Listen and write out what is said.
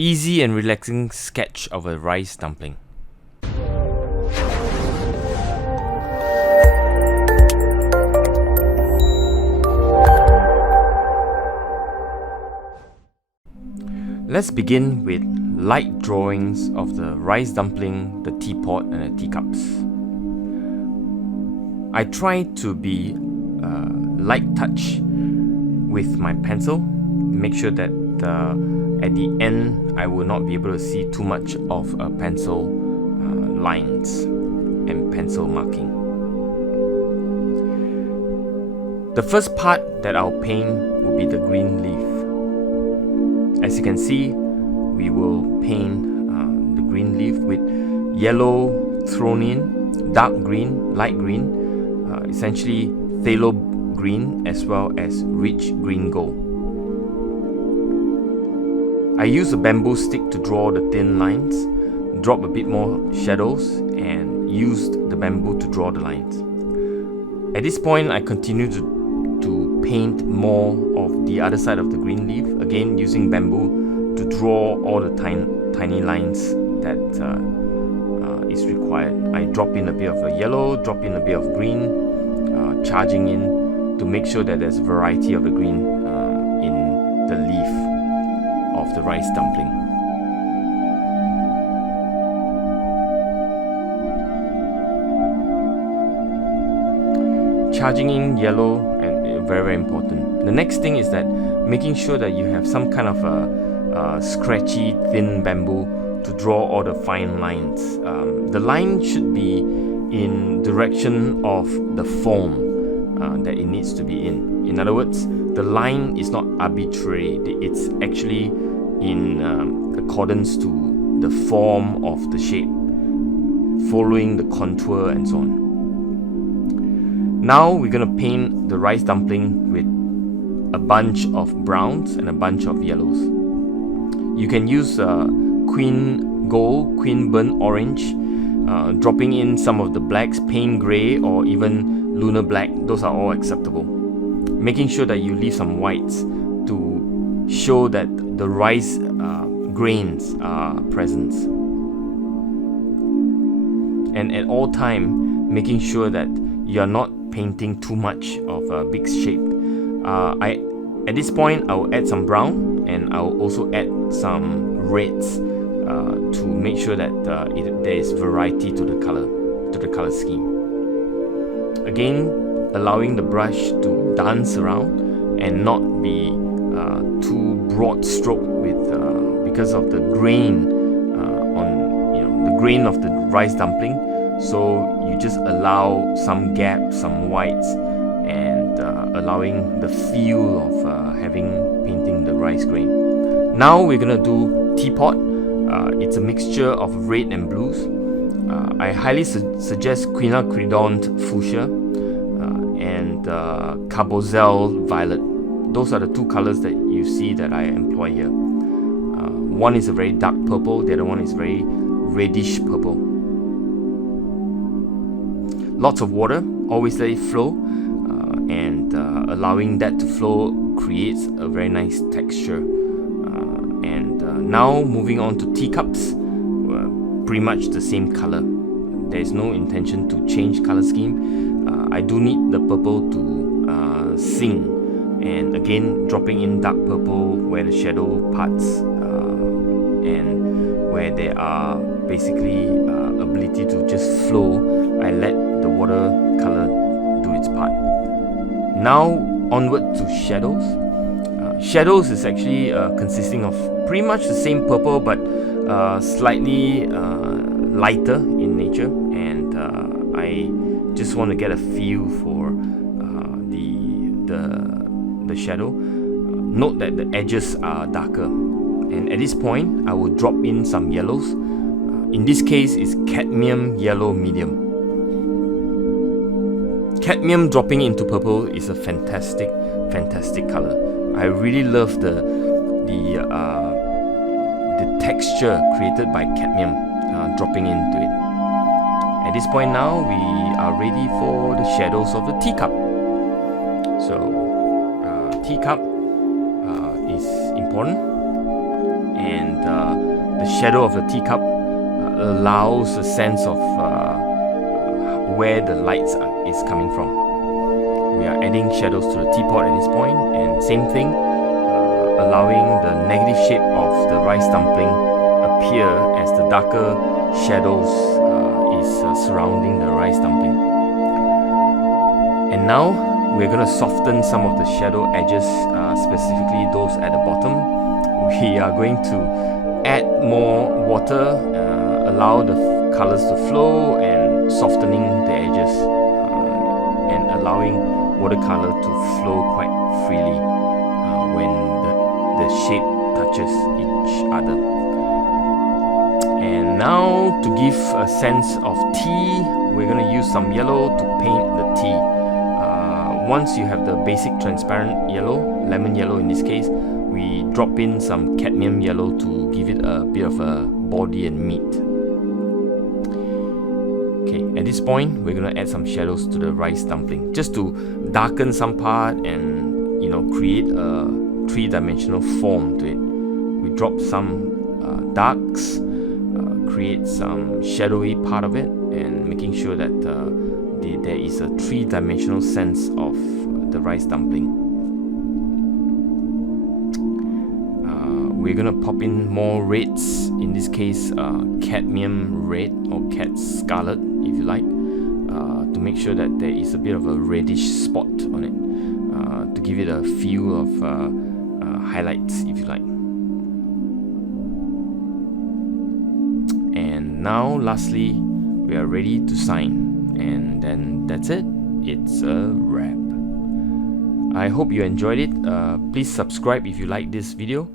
Easy and relaxing sketch of a rice dumpling. Let's begin with light drawings of the rice dumpling, the teapot and the teacups. I try to be light touch with my pencil, make sure that at the end I will not be able to see too much of pencil lines and pencil marking. The first part that I'll paint will be the green leaf. As you can see, we will paint the green leaf with yellow thrown in, dark green, light green, essentially phthalo green as well as rich green gold. I use a bamboo stick to draw the thin lines, drop a bit more shadows and used the bamboo to draw the lines. At this point, I continue to paint more of the other side of the green leaf, again using bamboo to draw all the tiny lines that is required. I drop in a bit of a yellow, drop in a bit of green, charging in to make sure that there's a variety of the green in the leaf of the rice dumpling. Charging in yellow and very important. The next thing is that making sure that you have some kind of a scratchy thin bamboo to draw all the fine lines. The line should be in direction of the form that it needs to be in. In other words, the line is not arbitrary. It's actually in accordance to the form of the shape, following the contour and so on. Now we're going to paint the rice dumpling with a bunch of browns and a bunch of yellows. You can use queen gold, queen burnt orange, dropping in some of the blacks, paint grey or even lunar black. Those are all acceptable. Making sure that you leave some whites to show that the rice grains are present. And at all time, making sure that you are not painting too much of a big shape. At this point, I will add some brown and I will also add some reds to make sure that there is variety to the color scheme. Again, allowing the brush to dance around and not be too broad stroke with because of the grain the grain of the rice dumpling. So you just allow some gaps, some whites, and allowing the feel of painting the rice grain. Now we're gonna do teapot. It's a mixture of red and blues. I highly suggest quinacridone fuchsia and carbozel violet. Those are the two colors that you see that I employ here. One is a very dark purple, the other one is very reddish purple. Lots of water, always let it flow, and allowing that to flow creates a very nice texture. Now moving on to teacups, pretty much the same color. There is no intention to change color scheme. I do need the purple to sing, and again dropping in dark purple where the shadow parts and where there are basically ability to just flow. I let the watercolor do its part. Now onward to shadows. Shadows is actually consisting of pretty much the same purple but slightly lighter in nature, and I just want to get a feel for the shadow. Note that the edges are darker, and at this point I will drop in some yellows. In this case, it's cadmium yellow medium. Cadmium dropping into purple is a fantastic color. I really love the texture created by cadmium dropping into it. At this point now, we are ready for the shadows of the teacup. So teacup is important, and the shadow of the teacup allows a sense of where the lights is coming from. We are adding shadows to the teapot at this point, and same thing, allowing the negative shape of the rice dumpling appear as the darker shadows is surrounding the rice dumpling. And now we're going to soften some of the shadow edges, specifically those at the bottom. We are going to add more water, allow the colors to flow, and softening the edges, and allowing watercolor to flow quite freely when the shape touches each other. And now, to give a sense of tea, we're going to use some yellow to paint the tea. Once you have the basic transparent yellow, lemon yellow in this case, we drop in some cadmium yellow to give it a bit of a body and meat. Okay, at this point, we're going to add some shadows to the rice dumpling, just to darken some part and, you know, create a three-dimensional form to it. We drop some darks, create some shadowy part of it, and making sure that there is a three-dimensional sense of the rice dumpling. We're gonna pop in more reds, in this case cadmium red or cad scarlet if you like, to make sure that there is a bit of a reddish spot on it, to give it a feel of highlights if you like. And now lastly, we are ready to sign, and then that's it. It's a wrap. I hope you enjoyed it. Please subscribe if you like this video,